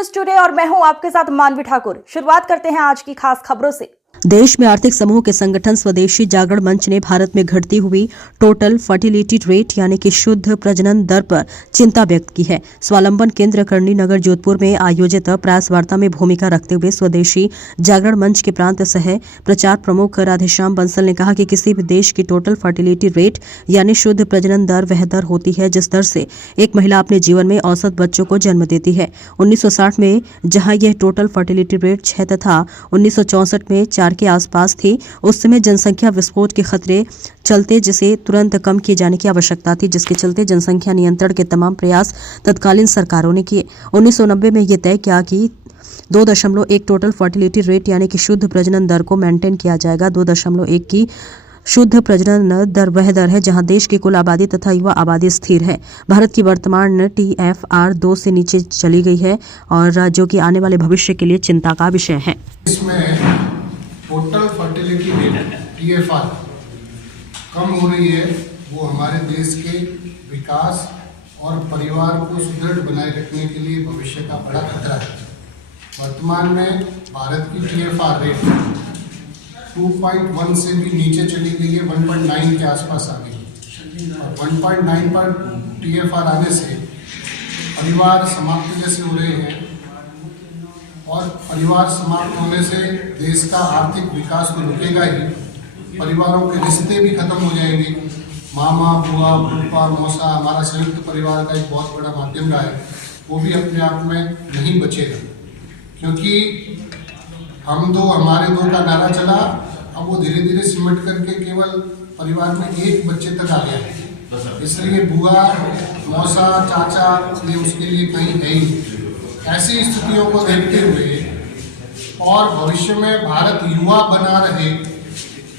News today और मैं हूं आपके साथ मानवी ठाकुर। शुरुआत करते हैं आज की खास खबरों से। देश में आर्थिक समूह के संगठन स्वदेशी जागरण मंच ने भारत में घटती हुई टोटल फर्टिलिटी रेट यानी कि शुद्ध प्रजनन दर पर चिंता व्यक्त की है। स्वावलंबन केंद्र करणी नगर जोधपुर में आयोजित प्रेस वार्ता में भूमिका रखते हुए स्वदेशी जागरण मंच के प्रांत सह प्रचार प्रमुख राधेश्याम बंसल ने कहा कि किसी भी देश की टोटल फर्टिलिटी रेट यानी शुद्ध प्रजनन दर वह दर होती है जिस दर से एक महिला अपने जीवन में औसत बच्चों को जन्म देती है। 1960 में जहां यह टोटल फर्टिलिटी रेट 6 तथा 1964 में 4 के आसपास थी, उस समय जनसंख्या विस्फोट के खतरे चलते जिसे तुरंत कम किए जाने की आवश्यकता थी, जिसके चलते जनसंख्या नियंत्रण के तमाम प्रयास तत्कालीन सरकारों ने किए। 1990 में यह तय किया कि 2.1 टोटल फर्टिलिटी रेट यानी कि शुद्ध प्रजनन दर को मेंटेन किया जाएगा। 2.1 की शुद्ध प्रजनन दर वह दर है जहां देश की कुल आबादी तथा युवा आबादी स्थिर है। भारत की वर्तमान TFR 2 से नीचे चली गई है और जो कि आने वाले भविष्य के लिए चिंता का विषय है। इसमें टोटल फर्टिलिटी रेट TFR कम हो रही है, वो हमारे देश के विकास और परिवार को सुदृढ़ बनाए रखने के लिए भविष्य का बड़ा खतरा है। वर्तमान में भारत की TFR रेट 2.1 से भी नीचे चली गई है, 1.9 के आसपास आ गई और 1.9 पर TFR आने से परिवार समाप्त जैसे हो रहे हैं और परिवार समाप्त होने से देश का आर्थिक विकास तो रुकेगा ही, परिवारों के रिश्ते भी खत्म हो जाएंगे। मामा, बुआ, फूफा, मौसा हमारा संयुक्त परिवार का एक बहुत बड़ा माध्यम रहा है, वो भी अपने आप में नहीं बचेगा, क्योंकि हम दो हमारे दो का नारा चला, अब वो धीरे धीरे सिमट करके केवल परिवार में एक बच्चे तक आ गया। इसलिए बुआ, मौसा, चाचा ये उसके लिए कहीं है ही। ऐसी स्थितियों को देखते हुए और भविष्य में भारत युवा बना रहे,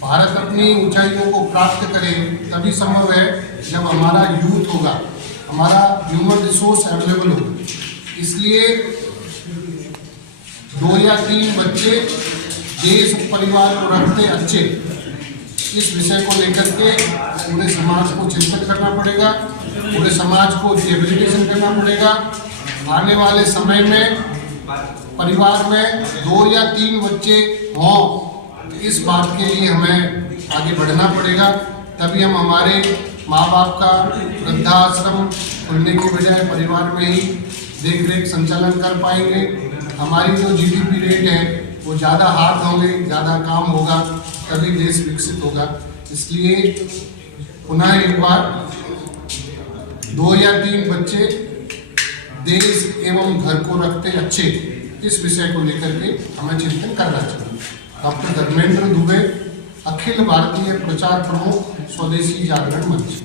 भारत अपनी ऊंचाइयों को प्राप्त करे, तभी संभव है जब हमारा यूथ होगा, हमारा ह्यूमन रिसोर्स अवेलेबल होगा। इसलिए 2 या 3 बच्चे देश परिवार को रखते अच्छे, इस विषय को लेकर के पूरे समाज को चिंतन करना पड़ेगा, पूरे समाज को रिहेबिलिटेशन करना पड़ेगा। आने वाले समय में परिवार में 2 या 3 बच्चे हों, इस बात के लिए हमें आगे बढ़ना पड़ेगा, तभी हम हमारे माँ बाप का वृद्धाश्रम खोलने की बजाय परिवार में ही देख रेख संचालन कर पाएंगे। हमारी जो GDP रेट है वो ज़्यादा हाथ होंगे, ज़्यादा काम होगा, तभी देश विकसित होगा। इसलिए पुनः एक बार 2 या 3 बच्चे देश एवं घर को रखते अच्छे, इस विषय को लेकर के हमें चिंतन करना चाहिए। डॉक्टर धर्मेंद्र दुबे, अखिल भारतीय प्रचार प्रमुख, स्वदेशी जागरण मंच।